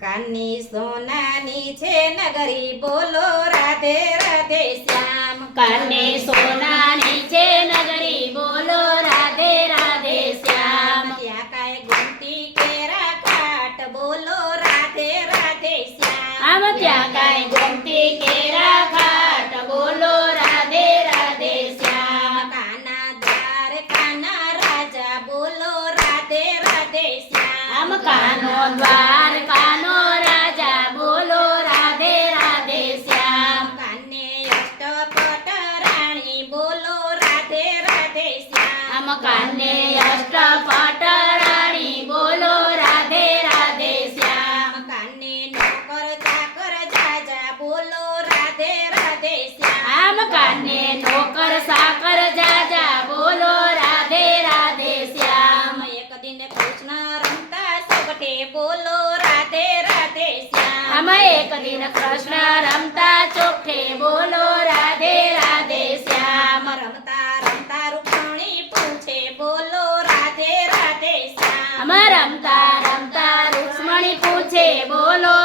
કાની સોનાની છે નગરી બોલો રાધે રાધે શ્યામ. કાની સોનાની છે નગરી on. કરીને કૃષ્ણ રમતા ચોખે બોલો રાધે રાધે શ્યામ. રમતા રમતા રૂકમણી પૂછે બોલો રાધે રાધે શ્યામ. રમતા રમતા રૂક્ષ્મણી પૂછે બોલો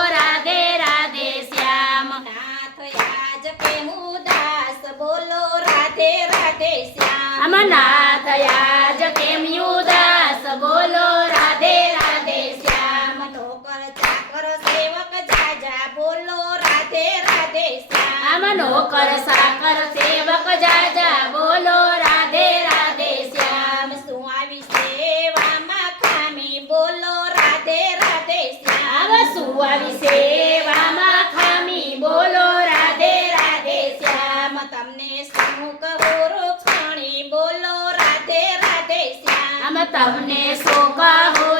કર સાકર સેવક જાજા બોલો રાધે રાધે શ્યામ, શું આવી સેવામાં ખામી? બોલો રાધે રાધે શ્યામ, શું આવી સેવામાં ખામી? બોલો રાધે રાધે શ્યામ, તમને શું કહો રોક્ષણી બોલો રાધે રાધે શ્યામ તમને શું કહો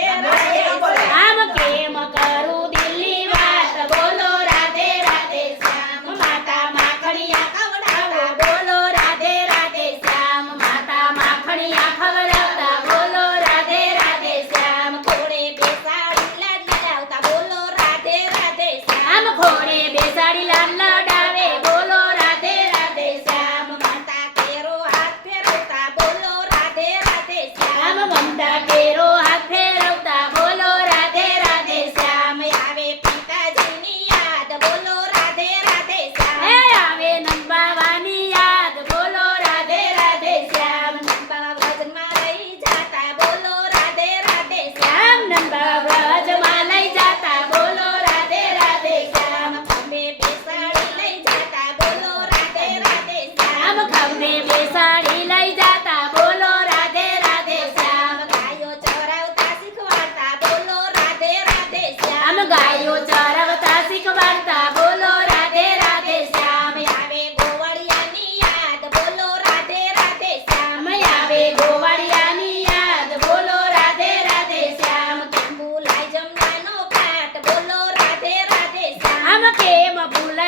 Cadeira!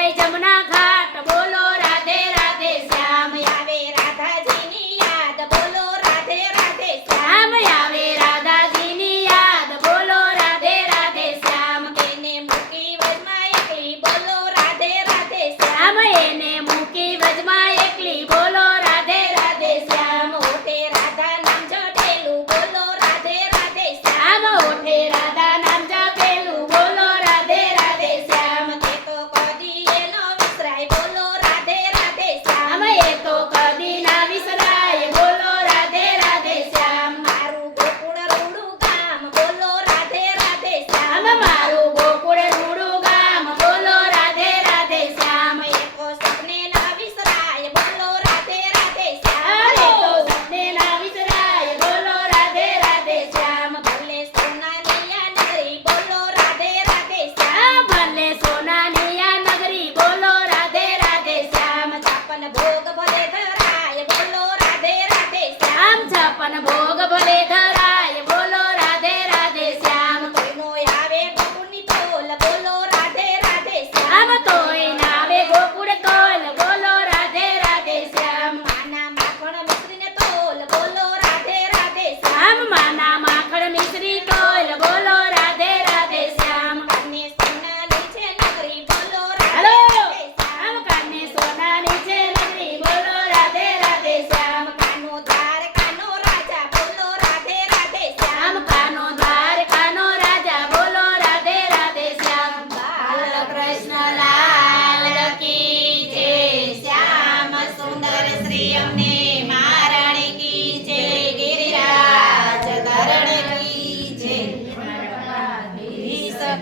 জয় যমুনা ঘাট trabalhador.